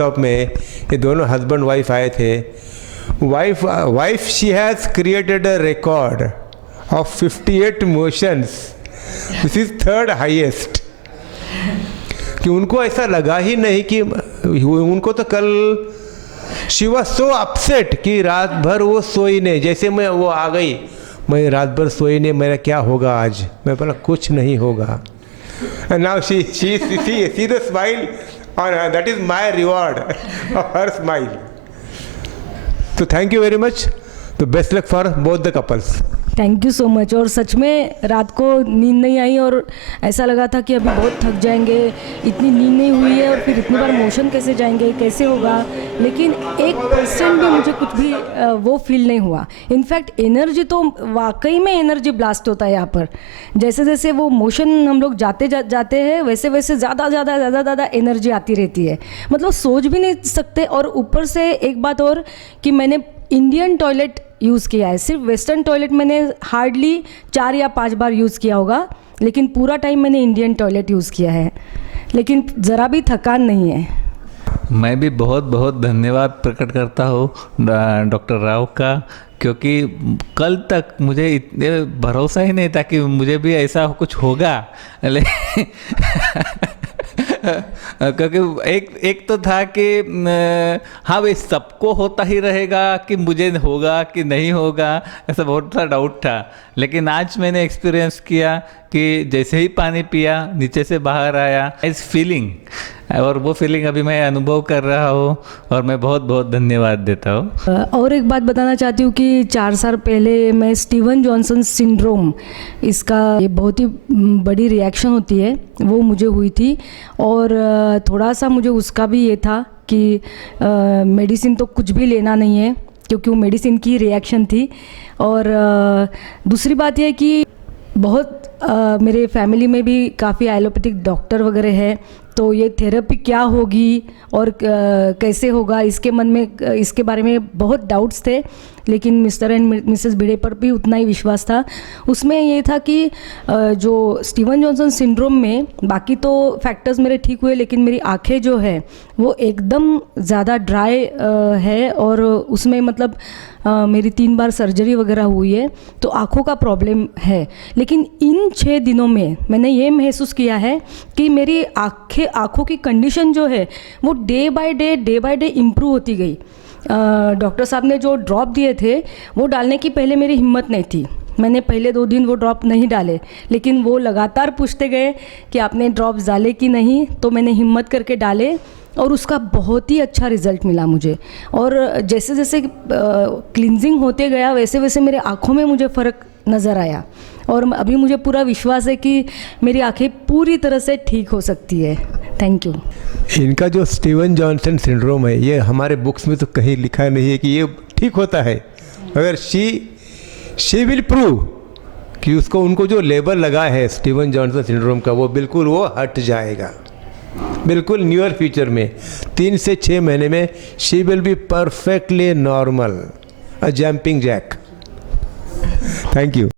Workshop में ये दोनों हस्बैंड वाइफ आए थे। Wife she has created a record of 58 motions, this is third highest. कि उनको ऐसा लगा ही नहीं कि उनको तो कल शी वॉज सो अपसेट कि रात भर वो सोई नहीं। जैसे मैं वो आ गई, मैं रात भर सोई नहीं, मेरा क्या होगा आज। मैं बोला कुछ नहीं होगा। And now she see the smile on her. That is my reward of her smile. So thank you very much. So best luck for both the couples. Thank you so much. और सच में रात को नींद नहीं आई और ऐसा लगा था कि अभी बहुत थक जाएंगे, इतनी नींद नहीं हुई है और फिर इतनी बार मोशन कैसे जाएंगे, कैसे होगा। लेकिन 1% भी मुझे कुछ भी वो फील नहीं हुआ। इनफैक्ट एनर्जी तो वाकई में एनर्जी ब्लास्ट होता है यहाँ पर। जैसे जैसे वो मोशन हम लोग जाते हैं वैसे वैसे ज़्यादा एनर्जी आती रहती है, मतलब सोच भी नहीं सकते। और ऊपर से एक बात और कि मैंने इंडियन टॉयलेट यूज़ किया है, सिर्फ वेस्टर्न टॉयलेट मैंने हार्डली 4 या 5 बार यूज़ किया होगा, लेकिन पूरा टाइम मैंने इंडियन टॉयलेट यूज़ किया है, लेकिन ज़रा भी थकान नहीं है। मैं भी बहुत बहुत धन्यवाद प्रकट करता हूँ डॉक्टर राव का, क्योंकि कल तक मुझे इतने भरोसा ही नहीं था कि मुझे भी ऐसा कुछ होगा। क्योंकि एक तो था कि हाँ भाई सबको होता ही रहेगा कि मुझे होगा कि नहीं होगा, ऐसा बहुत सा डाउट था। लेकिन आज मैंने एक्सपीरियंस किया कि जैसे ही पानी पिया नीचे से बाहर आया इस फीलिंग, और वो फीलिंग अभी मैं अनुभव कर रहा हूँ और मैं बहुत बहुत धन्यवाद देता हूँ। और एक बात बताना चाहती हूँ कि 4 साल पहले मैं स्टीवन जॉनसन सिंड्रोम, इसका ये बहुत ही बड़ी रिएक्शन होती है, वो मुझे हुई थी। और थोड़ा सा मुझे उसका भी ये था कि मेडिसिन तो कुछ भी लेना नहीं है, क्योंकि वो मेडिसिन की रिएक्शन थी। और दूसरी बात यह कि बहुत मेरे फैमिली में भी काफ़ी एलोपैथिक डॉक्टर वगैरह है, तो ये थेरेपी क्या होगी और कैसे होगा, इसके मन में इसके बारे में बहुत डाउट्स थे। लेकिन मिस्टर एंड मिसेस भिड़े पर भी उतना ही विश्वास था। उसमें ये था कि जो स्टीवन जॉनसन सिंड्रोम में बाकी तो फैक्टर्स मेरे ठीक हुए, लेकिन मेरी आंखें जो है वो एकदम ज़्यादा ड्राई है। और उसमें मतलब मेरी 3 बार सर्जरी वगैरह हुई है, तो आँखों का प्रॉब्लम है। लेकिन इन 6 दिनों में मैंने ये महसूस किया है कि मेरी आँखों की कंडीशन जो है वो डे बाय डे इम्प्रूव होती गई। डॉक्टर साहब ने जो ड्रॉप दिए थे वो डालने की पहले मेरी हिम्मत नहीं थी, मैंने पहले 2 दिन वो ड्रॉप नहीं डाले, लेकिन वो लगातार पूछते गए कि आपने ड्रॉप डाले कि नहीं, तो मैंने हिम्मत करके डाले और उसका बहुत ही अच्छा रिज़ल्ट मिला मुझे। और जैसे जैसे क्लिनजिंग होते गया वैसे वैसे मेरे आँखों में मुझे फ़र्क नज़र आया, और अभी मुझे पूरा विश्वास है कि मेरी आँखें पूरी तरह से ठीक हो सकती है। Thank you. इनका जो स्टीवन जॉनसन सिंड्रोम है, ये हमारे बुक्स में तो कहीं लिखा नहीं है कि ये ठीक होता है, मगर शी विल प्रूव कि उनको जो लेबल लगा है स्टीवन जॉनसन सिंड्रोम का, वो बिल्कुल वो हट जाएगा, बिल्कुल नियर फ्यूचर में 3 से 6 महीने में she will be perfectly normal, a jumping jack. Thank you.